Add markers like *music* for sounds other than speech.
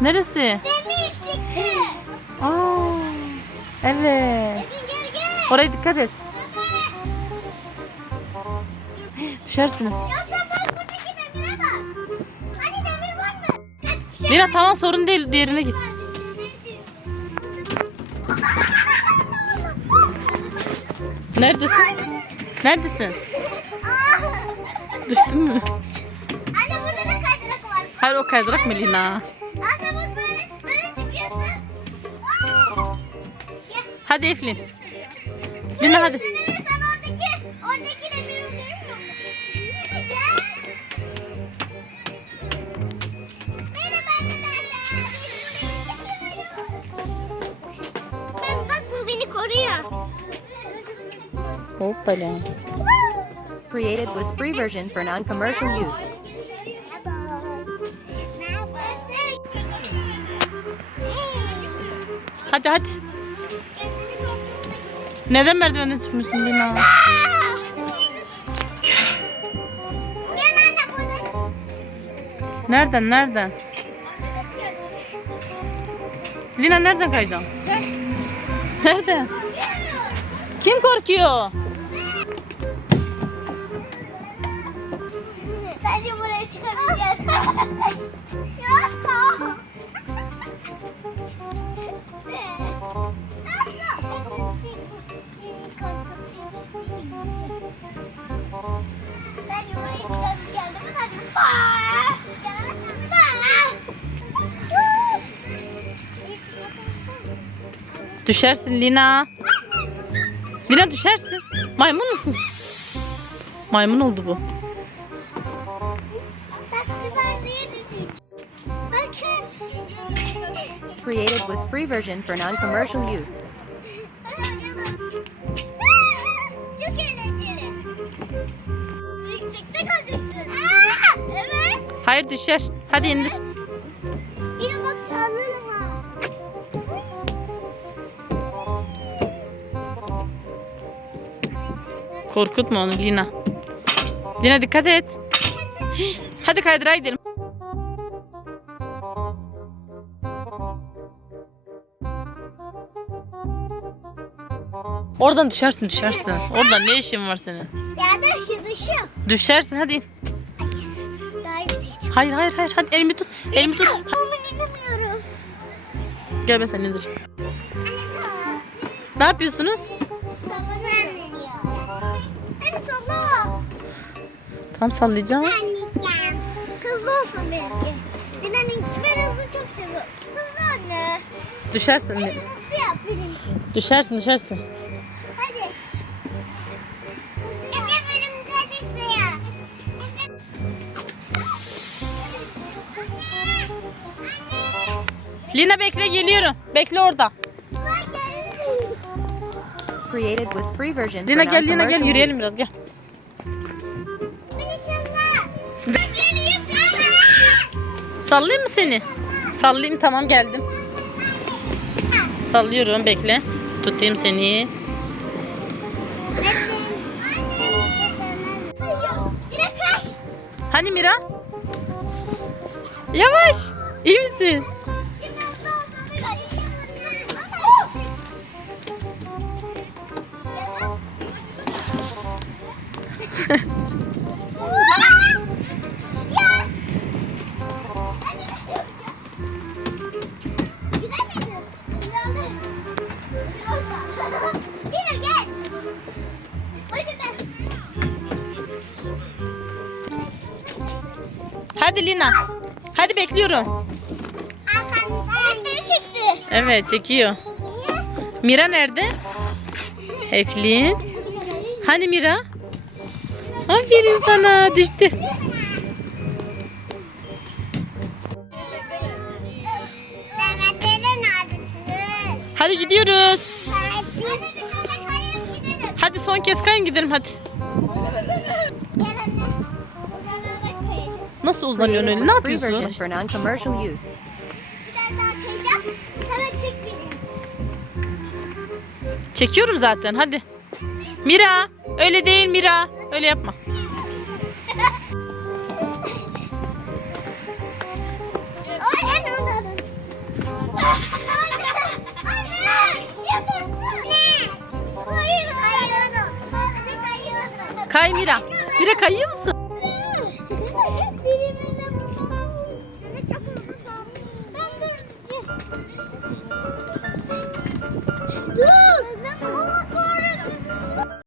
Neresi? Demir çıktı. Aa, evet. Metin gel gel. Oraya dikkat et. Düşersiniz. Ya sen bak buradaki demire bak. Hani demir var mı? Şey- Lina tamam sorun değil diğerine git. Neredesin? Neredesin? Düştün mü? Anne burada da kaydırak var. Hayır o kaydırak mı Lina? Anne bak böyle, böyle çıkıyorsun. Gel. Hadi Eflin. Lina hadi. Sen oradaki, oradaki görmüyor musun? Gel. Merhaba arkadaşlar. Ben bak bu beni koruyor. Hoppala. Created with free version for non-commercial use. Hadi hadi. Neden merdivenden çıkmıyorsun Lina? Nereden nereden? Lina nereden kayacaksın? Nereden? Kim korkuyor? Sadece buraya çıkabileceğiz. *laughs* ya sağ. Düşersin Lina. Lina düşersin. Maymun musun? Maymun oldu bu. Created with free version for non-commercial use. Hayır düşer. Hadi indir. Bir bak sallanır ha. Korkutma onu Lina. Lina dikkat et. Hadi kaydırağa gidelim. Oradan düşersin düşersin. Oradan ne işin var senin? Ya da şu dışı. Düşersin hadi. in. Hayır hayır hayır hadi elimi tut. Elimi tut. *laughs* Ama inemiyorum. Gel ben seni indireyim. Ne yapıyorsunuz? Tam sallayacağım. Hızlı olsun benimki. Ben, anne, ben hızlı çok seviyorum. Hızlı anne. Düşersin. Benimki. Düşersin düşersin. Lina bekle geliyorum. Bekle orada. Created with free version for Lina gel Lina gel yürüyelim biraz gel. Sallayayım mı seni? Sallayayım tamam geldim. Sallıyorum bekle. Tutayım seni. Hani Mira? Yavaş. İyi misin? Hadi Lina. Hadi bekliyorum. Evet çekiyor. Mira nerede? Eflin. Hani Mira? Aferin sana düştü. Hadi gidiyoruz. Hadi son kez kayın gidelim hadi. Nasıl uzanıyorsun öyle? Ne yapıyorsun? Çekiyorum zaten hadi. Mira Öyle değil Mira. Öyle yapma. Kay Mira. Mira kayıyor musun?